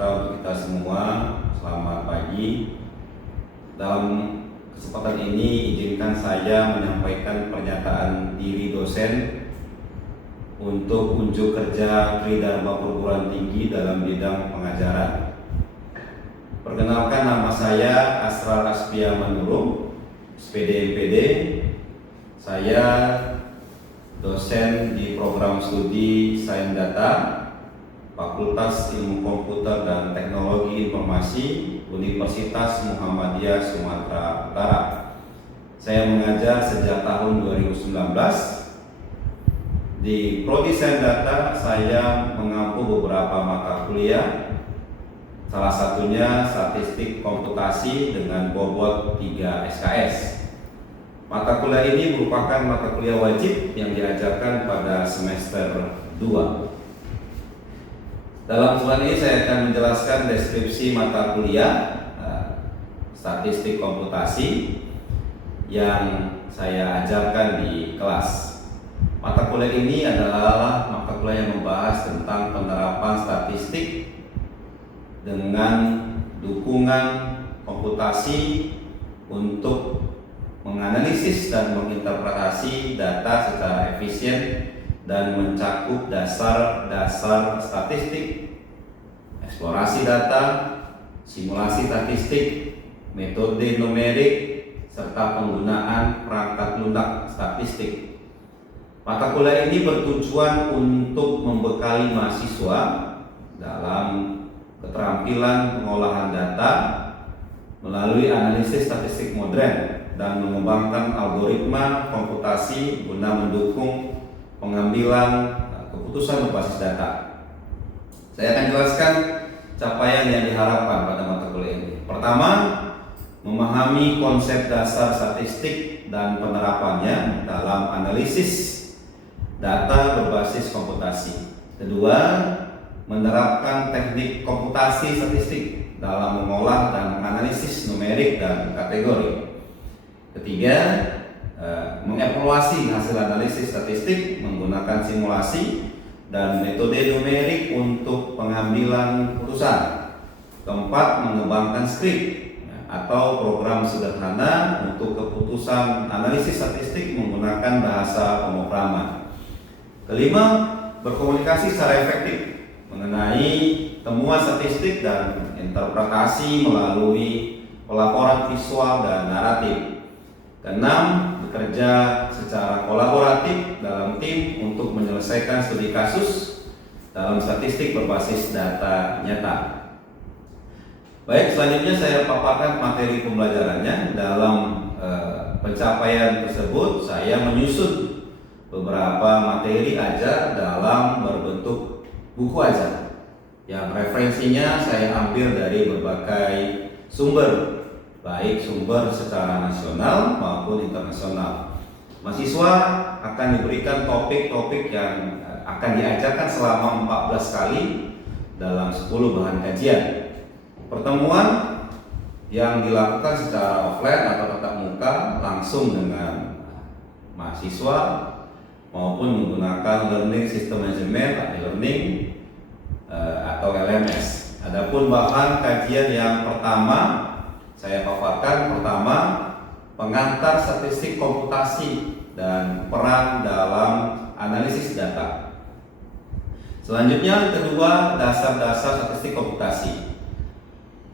sejahtera untuk kita semua. Selamat pagi. Dalam kesempatan ini izinkan saya menyampaikan pernyataan diri dosen untuk unjuk kerja Tridharma Perguruan Tinggi dalam bidang pengajaran. Perkenalkan, nama saya Asrar Aspia Manurung, SPD MPD. Saya dosen di program studi Sains Data, Fakultas Ilmu Komputer dan Teknologi Informasi, Universitas Muhammadiyah Sumatera Utara. Saya mengajar sejak tahun 2019. Di Prodi Sains Data saya mengampu beberapa mata kuliah, salah satunya Statistik Komputasi dengan bobot 3 SKS. Mata kuliah ini merupakan mata kuliah wajib yang diajarkan pada semester 2. Dalam kesempatan ini saya akan menjelaskan deskripsi mata kuliah Statistik Komputasi yang saya ajarkan di kelas. Mata kuliah ini adalah mata kuliah yang membahas tentang penerapan statistik dengan dukungan komputasi untuk menganalisis dan menginterpretasi data secara efisien dan mencakup dasar-dasar statistik, eksplorasi data, simulasi statistik, metode numerik, serta penggunaan perangkat lunak statistik. Mata kuliah ini bertujuan untuk membekali mahasiswa dalam keterampilan pengolahan data melalui analisis statistik modern dan mengembangkan algoritma komputasi guna mendukung pengambilan keputusan berbasis data. Saya akan jelaskan capaian yang diharapkan pada mata kuliah ini. Pertama, memahami konsep dasar statistik dan penerapannya dalam analisis data berbasis komputasi. Kedua, menerapkan teknik komputasi statistik dalam mengolah dan menganalisis numerik dan kategori. Ketiga, mengevaluasi hasil analisis statistik menggunakan simulasi dan metode numerik untuk pengambilan keputusan. Keempat, mengembangkan skrip atau program sederhana untuk keputusan analisis statistik menggunakan bahasa pemrograman. Kelima, berkomunikasi secara efektif mengenai temuan statistik dan interpretasi melalui pelaporan visual dan naratif. Keenam, bekerja secara kolaboratif dalam tim untuk menyelesaikan studi kasus dalam statistik berbasis data nyata. Baik, selanjutnya saya paparkan materi pembelajarannya. Dalam pencapaian tersebut saya menyusun beberapa materi ajar dalam berbentuk buku ajar yang referensinya saya ambil dari berbagai sumber, baik sumber secara nasional maupun internasional. Mahasiswa akan diberikan topik-topik yang akan diajarkan selama 14 kali dalam 10 bahan kajian. Pertemuan yang dilakukan secara offline atau tatap muka langsung dengan mahasiswa maupun menggunakan Learning System Management, e-learning atau LMS. Adapun bahan kajian yang pertama saya paparkan, pertama, pengantar statistik komputasi dan peran dalam analisis data. Selanjutnya, kedua, dasar-dasar statistik komputasi.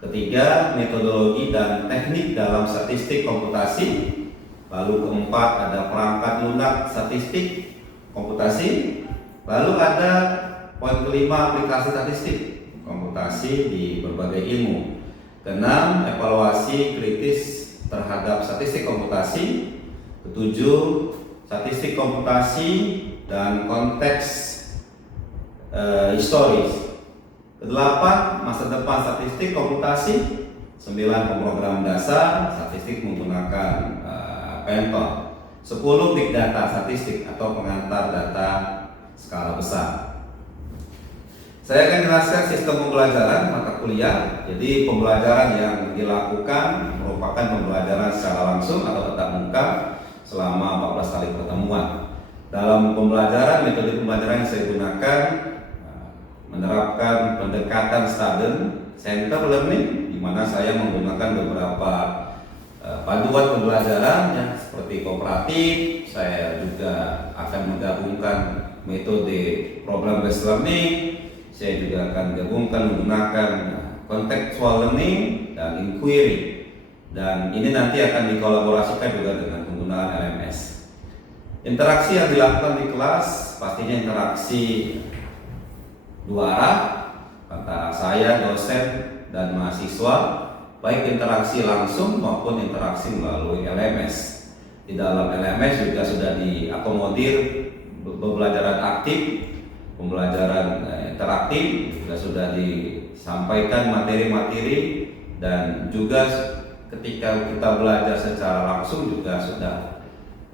Ketiga, metodologi dan teknik dalam statistik komputasi. Lalu keempat, ada perangkat lunak statistik komputasi. Lalu ada poin kelima, aplikasi statistik komputasi di berbagai ilmu. Keenam, evaluasi kritis terhadap statistik komputasi. Ketujuh, statistik komputasi dan konteks historis. Kedelapan, masa depan statistik komputasi. 9, pemrogram dasar statistik menggunakan Python. 10, big data statistik atau pengantar data skala besar. Saya akan jelaskan sistem pembelajaran mata kuliah. Jadi pembelajaran yang dilakukan merupakan pembelajaran secara langsung atau tatap muka selama 14 kali pertemuan. Dalam pembelajaran, metode pembelajaran yang saya gunakan menerapkan pendekatan student center learning, di mana saya menggunakan beberapa panduan pembelajaran yang seperti kooperatif. Saya juga akan menggabungkan metode problem based learning. Saya juga akan gabungkan menggunakan contextual learning dan inquiry. Dan ini nanti akan dikolaborasikan juga dengan penggunaan LMS. Interaksi yang dilakukan di kelas pastinya interaksi dua arah antara saya, dosen, dan mahasiswa, baik interaksi langsung maupun interaksi melalui LMS. Di dalam LMS juga sudah diakomodir pembelajaran aktif, pembelajaran interaktif, juga sudah disampaikan materi-materi, dan juga ketika kita belajar secara langsung juga sudah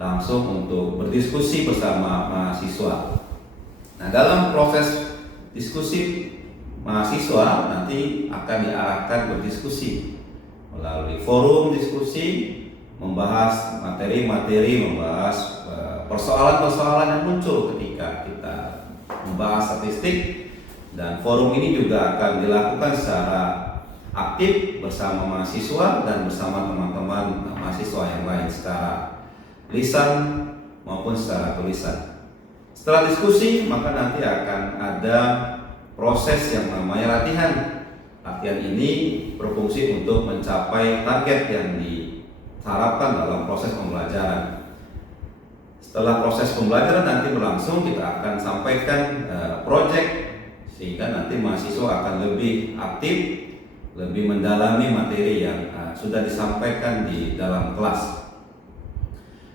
langsung untuk berdiskusi bersama mahasiswa. Nah, dalam proses diskusi mahasiswa nanti akan diarahkan berdiskusi melalui forum diskusi, membahas materi-materi, membahas persoalan-persoalan yang muncul ketika kita membahas statistik, dan forum ini juga akan dilakukan secara aktif bersama mahasiswa dan bersama teman-teman mahasiswa yang lain secara lisan maupun secara tulisan. Setelah diskusi, maka nanti akan ada proses yang namanya latihan. Latihan ini berfungsi untuk mencapai target yang diharapkan dalam proses pembelajaran. Setelah proses pembelajaran nanti berlangsung, kita akan sampaikan project, sehingga nanti mahasiswa akan lebih aktif, lebih mendalami materi yang sudah disampaikan di dalam kelas.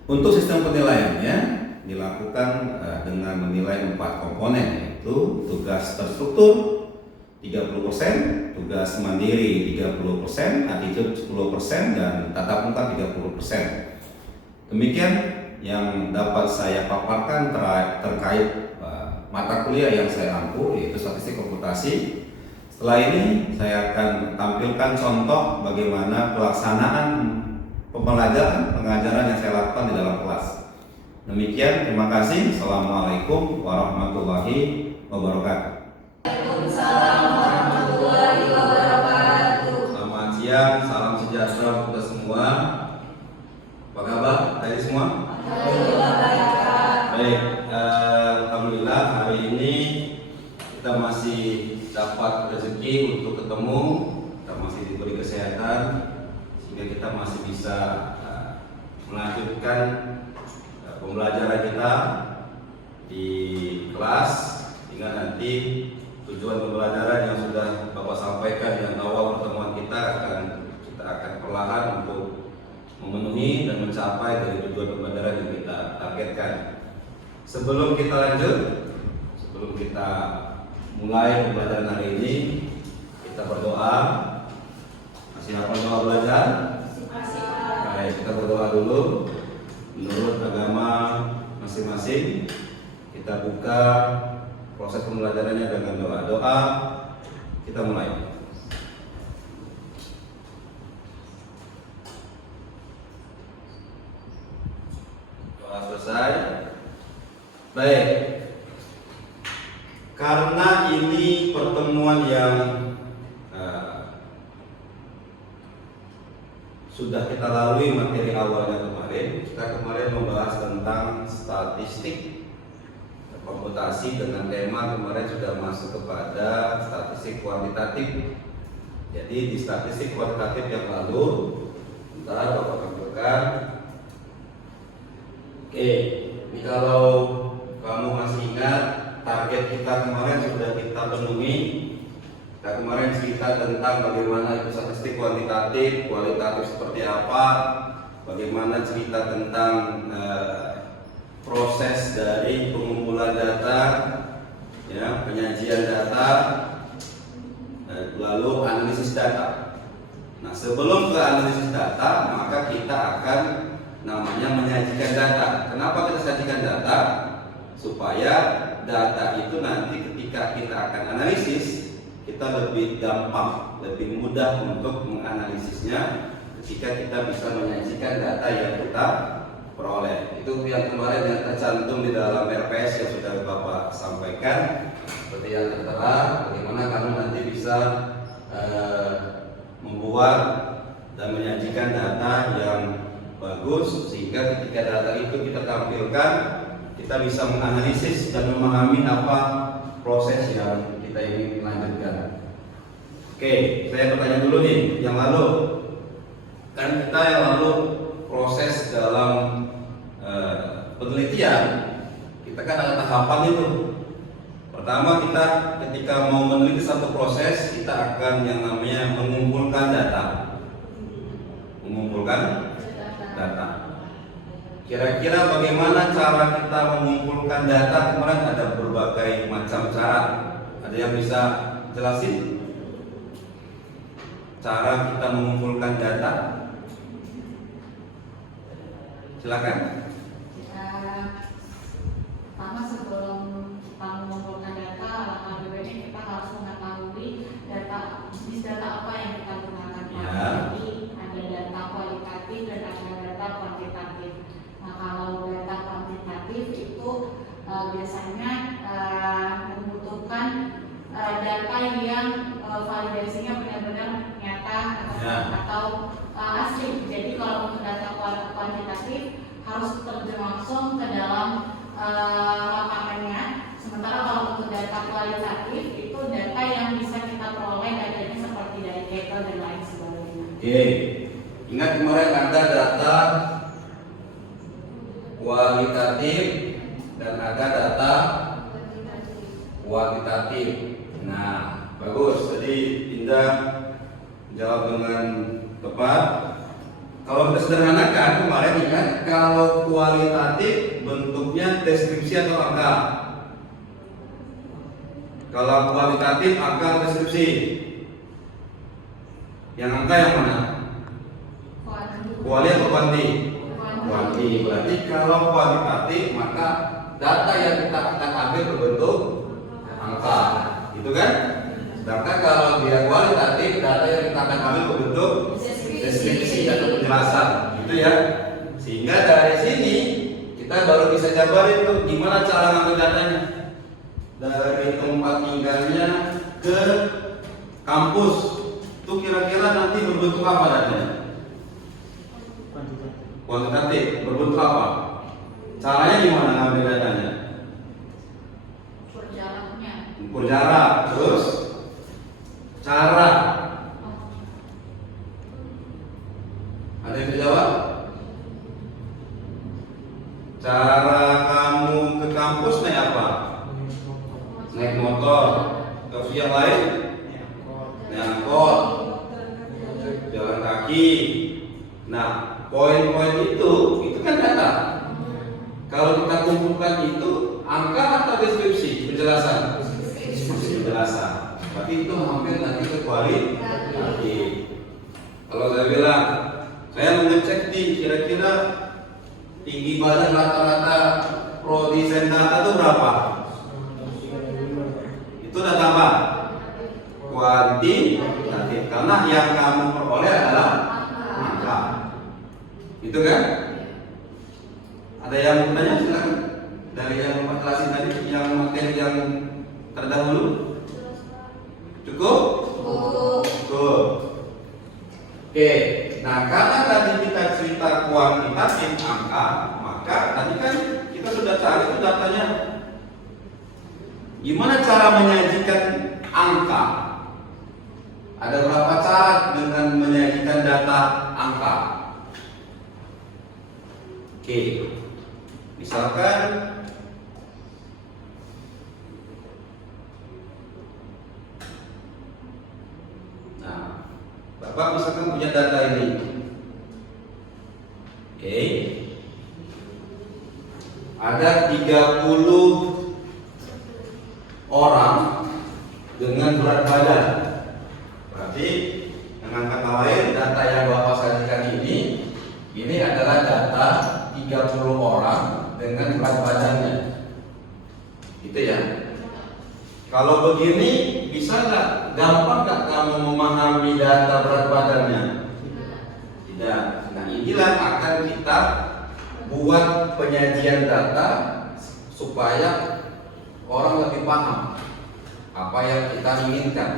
Untuk sistem penilaiannya dilakukan dengan menilai 4 komponen, yaitu tugas terstruktur 30%, tugas mandiri 30%, attitude 10%, dan tatap muka 30%. Demikian yang dapat saya paparkan terkait mata kuliah yang saya ampu, yaitu statistik komputasi. Setelah ini saya akan tampilkan contoh bagaimana pelaksanaan pengajaran yang saya lakukan di dalam kelas. Demikian, terima kasih. Assalamualaikum warahmatullahi wabarakatuh. Waalaikumsalam warahmatullahi wabarakatuh. Selamat siang, salam sejahtera untuk kita semua. Apa kabar dari semua? Alhamdulillah baik, Pak. Baik, alhamdulillah hari ini kita masih dapat rezeki untuk ketemu, kita masih diberi kesehatan sehingga kita masih bisa melanjutkan pembelajaran kita di kelas, hingga nanti tujuan pembelajaran yang sudah Bapak sampaikan yang awal pertemuan kita akan perlahan untuk memenuhi dan mencapai dari tujuan pembelajaran yang kita targetkan. Sebelum kita lanjut, sebelum kita mulai pembelajaran hari ini, kita berdoa. Masih hafal doa belajar? Baik, kita berdoa dulu. Menurut agama masing-masing, kita buka proses pembelajarannya dengan doa. Kita mulai. Doa selesai. Baik. Karena ini pertemuan yang sudah kita lalui materi awalnya kemarin, kita kemarin membahas tentang statistik komputasi dengan tema kemarin sudah masuk kepada statistik kuantitatif. Jadi di statistik kuantitatif yang lalu, ntar Bapak tampilkan. Oke, ini kalau kamu masih ingat, target kita kemarin sudah kita penuhi. Kita kemarin cerita tentang bagaimana itu statistik kuantitatif, kualitatif seperti apa, bagaimana cerita tentang proses dari pengumpulan data, ya, penyajian data, lalu analisis data. Nah, sebelum ke analisis data, maka kita akan namanya menyajikan data. Kenapa kita sajikan data? Supaya data itu nanti ketika kita akan analisis, kita lebih gampang, lebih mudah untuk menganalisisnya ketika kita bisa menyajikan data yang kita peroleh. Itu yang kemarin yang tercantum di dalam RPS yang sudah Bapak sampaikan, seperti yang tertera, bagaimana kamu nanti bisa membuat dan menyajikan data yang bagus, sehingga ketika data itu kita tampilkan, kita bisa menganalisis dan memahami apa proses yang kita ingin lanjutkan. Oke, saya bertanya dulu nih, yang lalu kan kita yang lalu proses dalam penelitian, kita kan ada tahapan itu. Pertama, kita ketika mau meneliti satu proses, kita akan yang namanya mengumpulkan data. Mengumpulkan data. Kira-kira bagaimana cara kita mengumpulkan data? Kemarin ada berbagai macam cara. Ada yang bisa jelasin cara kita mengumpulkan data? Silakan. Pertama, sebelum kita mengumpulkan data, alangkah lebih baiknya kita harus mengetahui jenis data apa yang kita gunakan. Ya. Jadi ada data kualitatif dan ada data kuantitatif. Nah, kalau data kuantitatif itu biasanya membutuhkan data yang validasinya benar-benar nyata atau asli. Jadi kalau untuk data kuantitatif harus terjun langsung ke dalam lapangannya. Sementara kalau untuk data kualitatif itu data yang bisa kita peroleh datanya seperti dari Kaggle dan lain sebagainya. Oke, ingat kemarin ada data kualitatif dan ada data kuantitatif. Nah, bagus. Jadi Indah jawab dengan tepat. Kalau kita sederhanakan kemarin ingat, kalau kualitatif bentuknya deskripsi atau angka. Kalau kualitatif angka atau deskripsi. Yang angka yang mana? Kuali atau kuanti? Kuanti. Berarti kalau kualitatif maka data yang kita akan ambil berbentuk angka, gitu kan? Sedangkan kalau dia kualitatif, data yang kita akan ambil berbentuk deskripsi atau penjelasan, gitu ya. Sehingga dari sini kita baru bisa jabarin tuh gimana cara ngambil datanya dari tempat tinggalnya ke kampus. Itu kira-kira nanti berbentuk apa datanya? Kuantitatif. Berbentuk apa? Caranya gimana ngambil datanya? Ukur jaraknya. Ukur jarak. Terus cara. Ada yang dijawab? Cara kamu ke kampus naik apa? Naik motor. Terus yang lain? Naik angkot. Jalan kaki. Nah, poin-poin itu kan data. Kalau kita kumpulkan itu angka atau deskripsi, penjelasan? Penjelasan. Berarti itu hampir nanti ke kualitatif. Kalau saya bilang, saya mengecek nih kira-kira tinggi badan rata-rata pro desain data itu berapa? Itu data apa? Kuantitatif. Karena yang kamu peroleh adalah angka. Itu kan? Ada yang bertanya? Silakan. Dari yang jelasin tadi, yang materi yang terdahulu. Cukup? Cukup. Oke. Nah, karena tadi kita cerita kuantitatif angka, maka tadi kan kita sudah cari itu datanya. Gimana cara menyajikan angka? Ada berapa cara dengan menyajikan data angka? Oke. Misalkan Bapak misalkan punya data ini. Oke. Ada 30 orang dengan berat badan. Berarti dengan kata lain data yang Bapak sajikan ini adalah data 30 orang dengan berat badannya. Gitu ya. Kalau begini bisa nggak? Gampang nggak kamu memahami data berat badannya? Tidak. Nah, inilah akan kita buat penyajian data supaya orang lebih paham apa yang kita inginkan.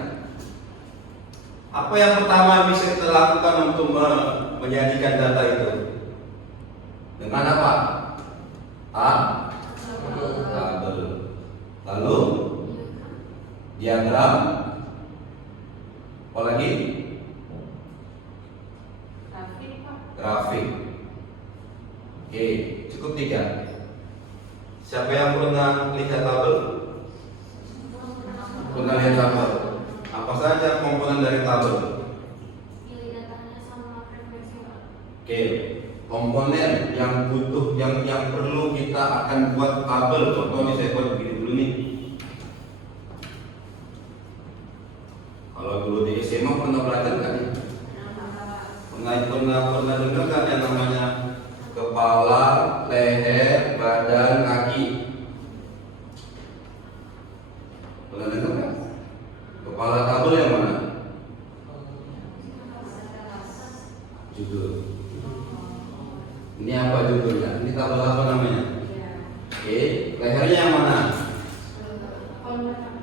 Apa yang pertama bisa kita lakukan untuk menyajikan data itu? Dengan apa? Tabel. Lalu diagram. Apa lagi? Grafik. Oke, cukup 3. Siapa yang pernah lihat tabel? Pernah lihat tabel? Apa saja komponen dari tabel? Pilih datanya sama frekuensi. Oke, komponen yang butuh, yang perlu kita akan buat tabel. Contohnya saya buat begini dulu nih. Kalau dulu di SMA pernah belajar nggak nih? Pernah dengar nggak yang namanya kepala, leher, badan, kaki? Pernah dengar nggak? Kepala tabel yang mana? Judul. Ini apa judulnya? Ini tabel apa namanya? Oke, lehernya yang mana?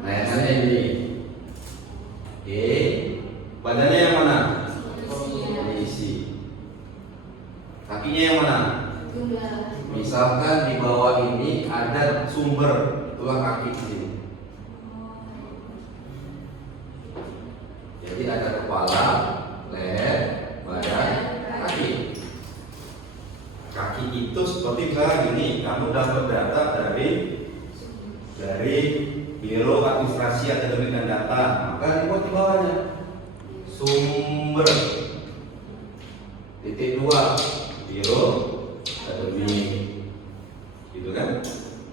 Lehernya ini. Oke, badannya yang mana? Isi. Kakinya yang mana? Misalkan di bawah ini ada sumber, itulah kaki di sini. Jadi ada kepala, leher, badan, kaki. Kaki itu seperti misalnya gini, kamu dapat data dari Biro Administrasi Akademik dan Data, maka dibuat di bawahnya sumber. Titik 2 Biro Akademik, gitu kan?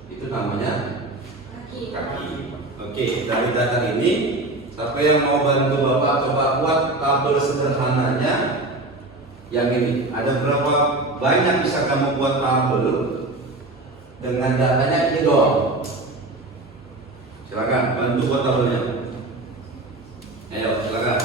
Itu namanya kaki. Oke, dari data ini, siapa yang mau bantu Bapak coba buat tabel sederhananya? Yang ini, ada berapa banyak bisa kamu buat tabel dengan datanya ini doang? Silakan bantu buat tabelnya. Ayo, silakan.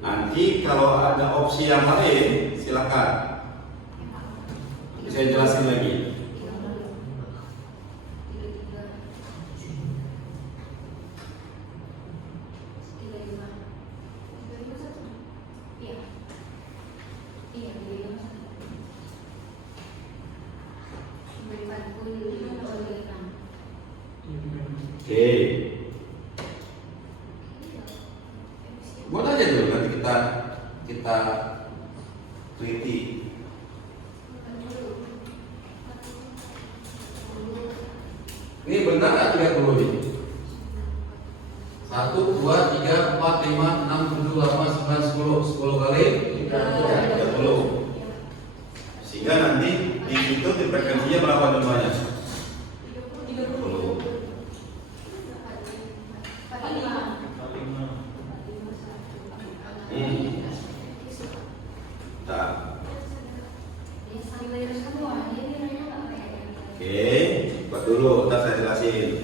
Nanti kalau ada opsi yang lain, silakan. Saya jelasin lagi. Oke. Buat aja dulu, nanti kita teliti. Ini benar nggak 30 ini? 1, 2, 3, 4, 5, 6, 7, 8, 9, 10 kali 30. Sehingga nanti di situ di frekuensinya berapa jumlahnya? 30. Oke, buat dulu, ntar saya jelasin.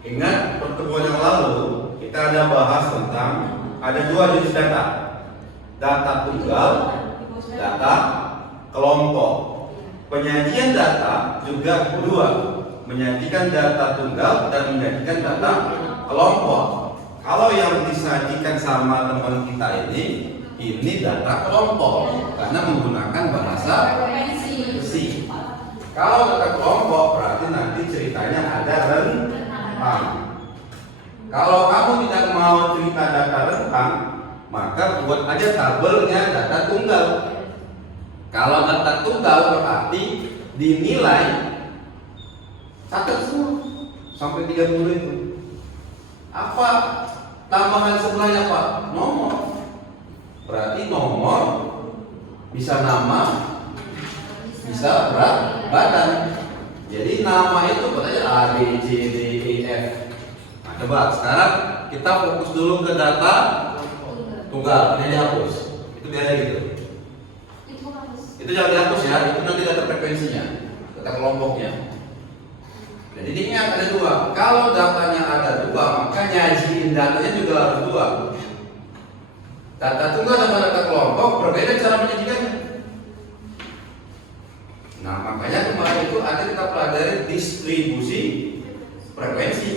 Ingat pertemuan yang lalu kita ada bahas tentang ada 2 jenis data, data tunggal, data kelompok. Penyajian data juga kedua, menyajikan data tunggal dan menyajikan data kelompok. Kalau yang disajikan sama teman kita ini data kelompok karena menggunakan bahasa frekuensi. Kalau data kelompok berarti nanti ceritanya ada rentang. Kalau kamu tidak mau cerita data rentang, maka buat aja tabelnya data tunggal. Kalau data tunggal berarti dinilai catat semua sampai 30 itu. Apa tambahan sebelahnya Pak? Nomor. Berarti nomor bisa nama, bisa berat badan. Jadi nama itu katanya A, B, C, D, E, F. Nah, coba sekarang kita fokus dulu ke data tunggal. Ini dihapus. Itu biar gitu. Itu harus. Itu jangan dihapus ya. Itu nanti data frekuensinya, data kelompoknya. Jadi ingat ada dua. Kalau datanya ada dua, maka nyajiin datanya juga harus dua. Data tunggal dan data kelompok berbeda cara menyajikannya. Nah, makanya kemarin itu ada kita pelajari distribusi frekuensi.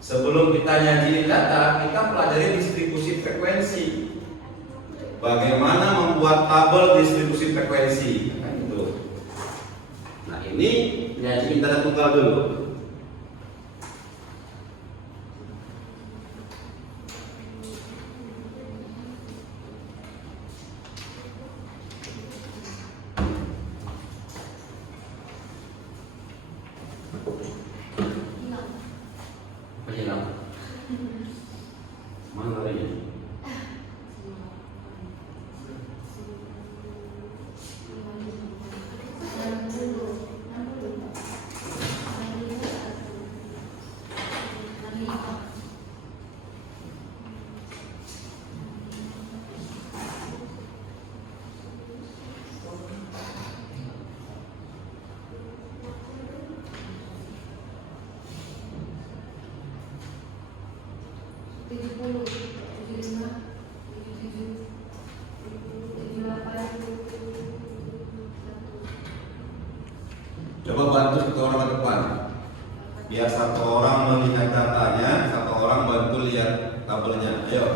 Sebelum kita nyajiin data, kita pelajari distribusi frekuensi. Bagaimana membuat tabel distribusi frekuensi? Kan itu. Nah, ini nyajiin data tunggal dulu. Apa hilang? Mana larinya? Coba bantu satu orang ke depan. Biar satu orang melihat datanya, satu orang bantu lihat tabelnya. Ayo.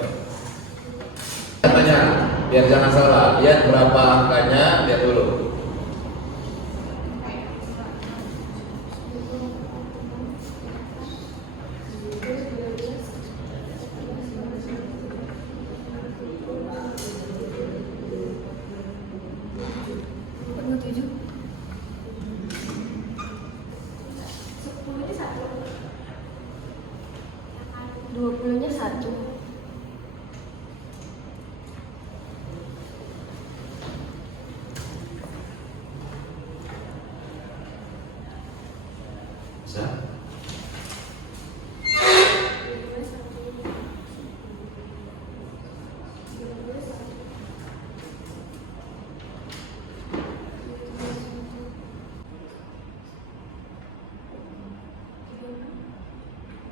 Datanya, biar jangan salah. Lihat berapa angkanya, lihat dulu. Nya satu. Bisa?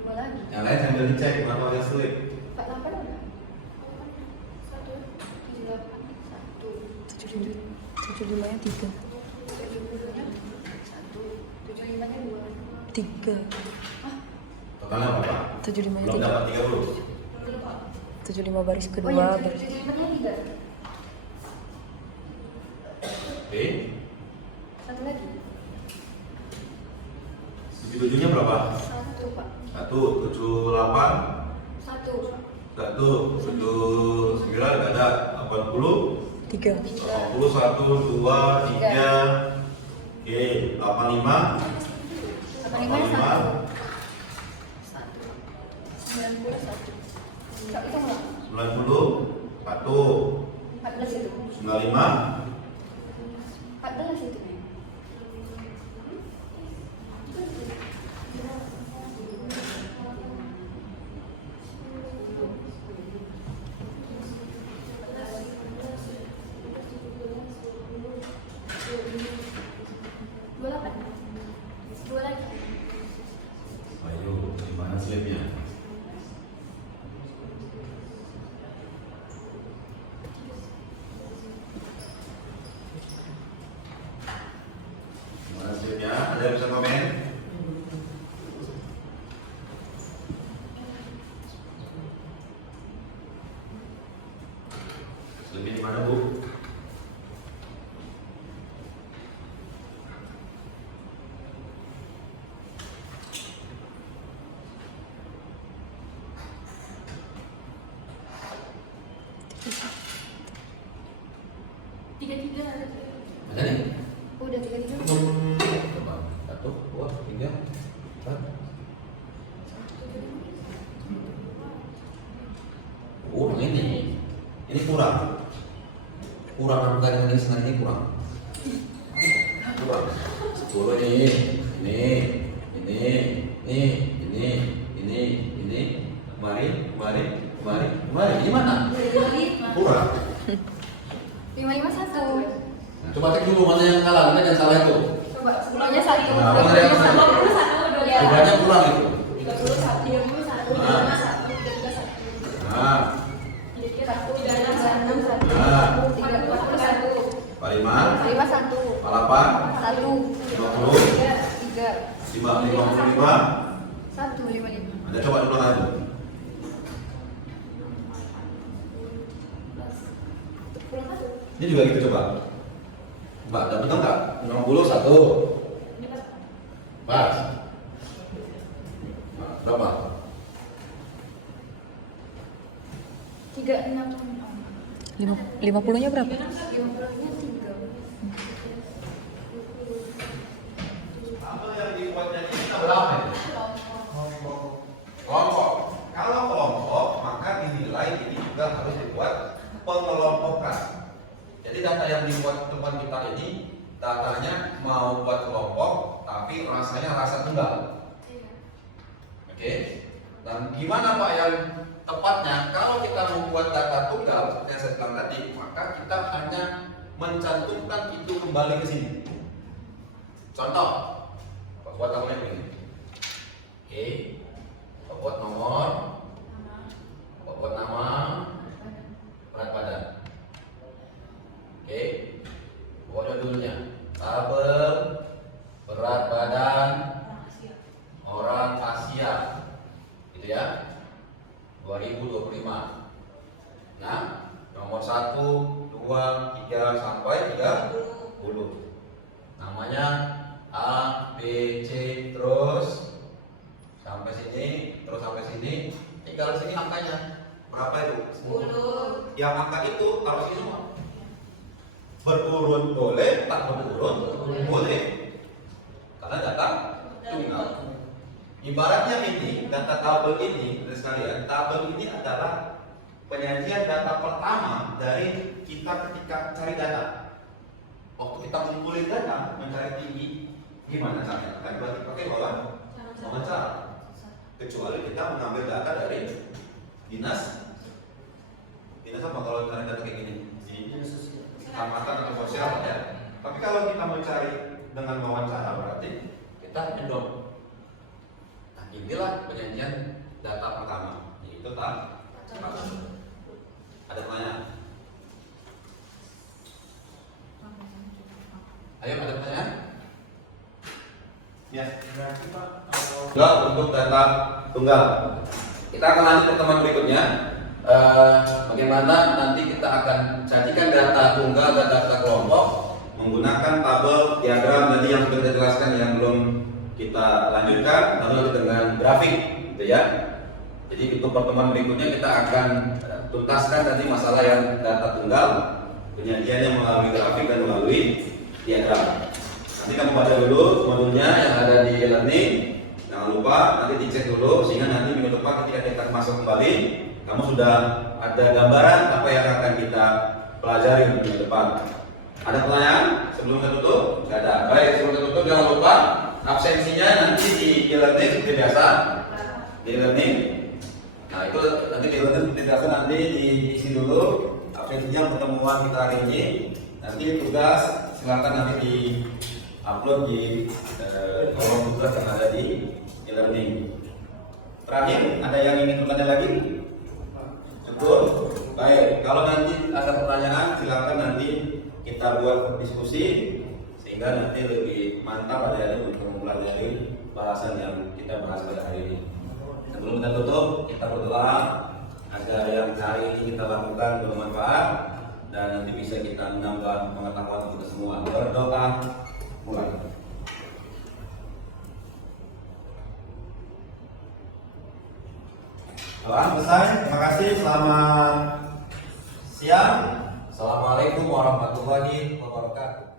Dua lagi. Yang lain sambil dicek berapa yang sulit. 48 udah. 1 78 1 75-nya 3. 70-nya 1 75-nya 2. 3. Totalnya berapa? 75-nya Belum 3. dapat 30. 75 baris kedua. Oh iya, baris 75-nya 3. Oke. Satu lagi. 77-nya berapa? 1 Pak. 1, 78, 1 1, 79, nggak ada. 80, 3. 80, 1, 2, 3. Oke, 85, 85 1 90 1. Itu enggak? 90, 1, 14 itu. 95, 14 itu men. Dua lagi. ayo, gimana slipnya? Gimana slipnya? Ada yang bisa komen? Slipnya di mana, Bu? Tiga ada. Ada nih? Udah 3 Coba, 1, 2, 3, 4. Oh, ini kurang. Kurang angka dengan ini kurang. Kurang. 10 ini. Kemari. Gimana? Kurang. 551. Nah, coba cek dulu mana yang kalah, jangan salah itu. Coba sebelumnya 1. Nah, mana yang salah? Jumlahnya kurang itu. 31. Nah. 31. Nah, 51. 45, 1. 50, 55. 155. Ada coba dulu aja. Ini juga gitu coba. Mbak, ada betul nggak? 61. Pas. Nah, berapa? 366. 50-nya berapa? 50-nya 3. Apa yang dibuatnya kita berapa? Kelompok. Kalau kelompok, maka dinilai ini juga harus dibuat pengelompokan. Jadi data yang dibuat teman kita ini datanya mau buat kelompok, tapi rasanya rasa tunggal. Oke. Dan gimana Pak yang tepatnya? Kalau kita membuat data tunggal, yang saya bilang tadi, maka kita hanya mencantumkan itu kembali ke sini. Contoh, Pak buat namanya ini. Oke. Pak buat nomor, Pak buat nama, berat badan. Oke. Pokoknya dulunya tabel berat badan orang Asia, gitu ya, 2025. Nah, nomor 1, 2, 3 sampai 30. Namanya A, B, C, terus sampai sini, terus sampai sini. Kalau sini angkanya berapa itu? 10. Yang angka itu taruh sini semua. Berurut boleh, tak berurut boleh. Karena data tunggal. Ibaratnya ini, data tabel ini, sekalian, tabel ini adalah penyajian data pertama dari kita ketika cari data. Waktu kita mengumpulin data, mencari tinggi, gimana caranya? Kan berarti pakai wawancara. Kecuali kita mengambil data dari dinas apa kalau cari data kayak gini? Kecamatan atau sosial ya. Tapi kalau kita mencari dengan wawancara berarti kita endong. Nah, inilah penyajian data pertama. Itu tak. Ada pertanyaan? Ayo ada pertanyaan? Ya. Enggak untuk data tunggal. Kita akan lanjut pertemuan berikutnya. Bagaimana nanti kita akan jadikan data tunggal dan data kelompok menggunakan tabel diagram tadi yang sudah kita jelaskan yang belum kita lanjutkan, lalu dengan grafik, gitu ya. Jadi untuk pertemuan berikutnya kita akan tuntaskan tadi masalah yang data tunggal, penyajiannya melalui grafik dan melalui diagram. Nanti kamu baca dulu modulnya yang ada di e-learning, jangan lupa nanti dicek dulu sehingga nanti minggu depan ketika kita masuk kembali kamu sudah ada gambaran apa yang akan kita pelajari di minggu depan. Ada pertanyaan sebelum kita tutup? Tidak ada. Baik, sebelum kita tutup jangan lupa absensinya nanti di e-learning seperti biasa. Di e-learning. Nah itu nanti di e-learning seperti biasa nanti diisi dulu absensinya pertemuan kita hari ini. Nanti tugas silakan nanti di upload di kolom tugas yang ada di e-learning. Terakhir, ada yang ingin bertanya lagi? Betul? Baik, kalau nanti ada pertanyaan silakan nanti kita buat diskusi sehingga nanti lebih mantap pada hari ini untuk mempelajari bahasan yang kita bahas pada hari ini. Sebelum kita tutup, kita berdoa agar yang hari ini kita lakukan bermanfaat dan nanti bisa kita menambah pengetahuan kita semua. Berdoa mulai. Doa selesai. Terima kasih. Selamat siang. Assalamualaikum warahmatullahi wabarakatuh.